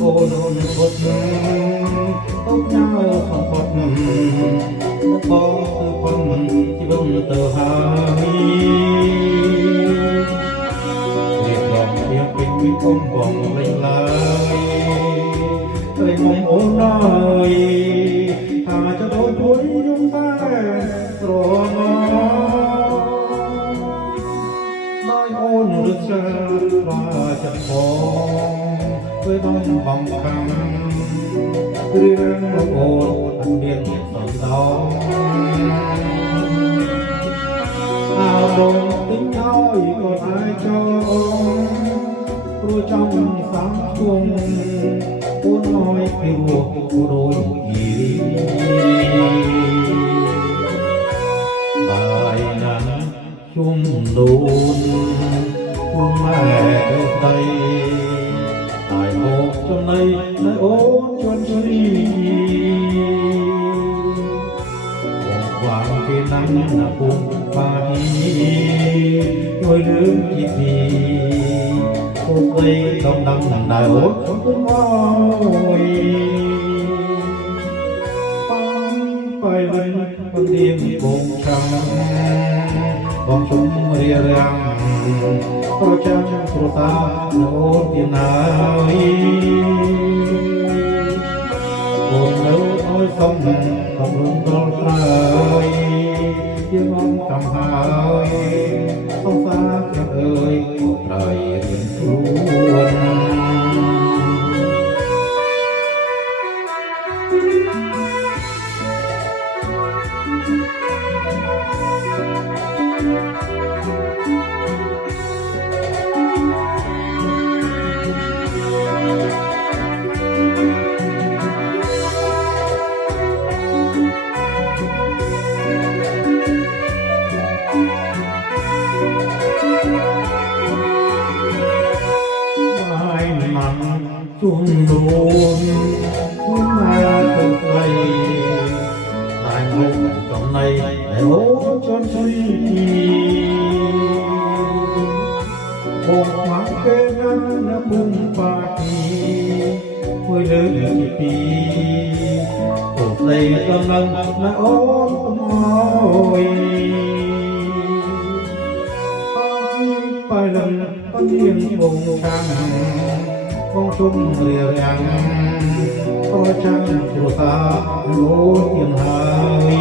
អូនពុតអូនញ៉ៅខំពុតបងទៅពុនជីវិតទៅហើយរៀបរាប់ពីពេញពីគុំបងលេងឡើយព្រៃមកអូនហើយថាจะโดนជួយយំតែស្រងដោយអូនរត់ចារាចិត្តផងធ្វើដោយបងខាំគ្រឿងអូនអត់មានសំដៅអើបងទិញហើយក៏អាចចូលព្រោះចង់សាំគង់អូនឲ្យពីរោះរួយយីបាយណាស់ជុំលូនជុំម៉ែទៅដីហើយមកចំណៃនៅអូនជន់ជ្រីបងខ្វាងគេណាំណាពុំបាយជួយលឿនជីពីពុកអីតំដំណៅអូនពុំអើយបាយវិញពលាមបងចាំបងជុំរៀបរៀងប្រចាំគ្រួសារនៅអូនពីណាយអូននៅឲ្យសំកំលងដល់ក្រោយជាងកំហើយសង្សារខ្ញុំអើយត្រូវរៀនខ្លួនជួនលូនជួនមកទៅស្រីតែមកចំណៃអូជន់ជ្រីបងមកគេណាស់ពុំបាទីមួយលើពីអូស្រីកំឡុងណាអូនកំអើយបាយលំអត់ទៀងបងខាងបងជុំរៀបរៀងប្រចាំគ្រួសារអូនទៀងហើយ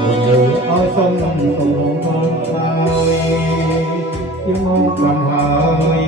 អូនលើឲ្យសំកំឡុងដល់ក្រោយទៀងមកកំហើយ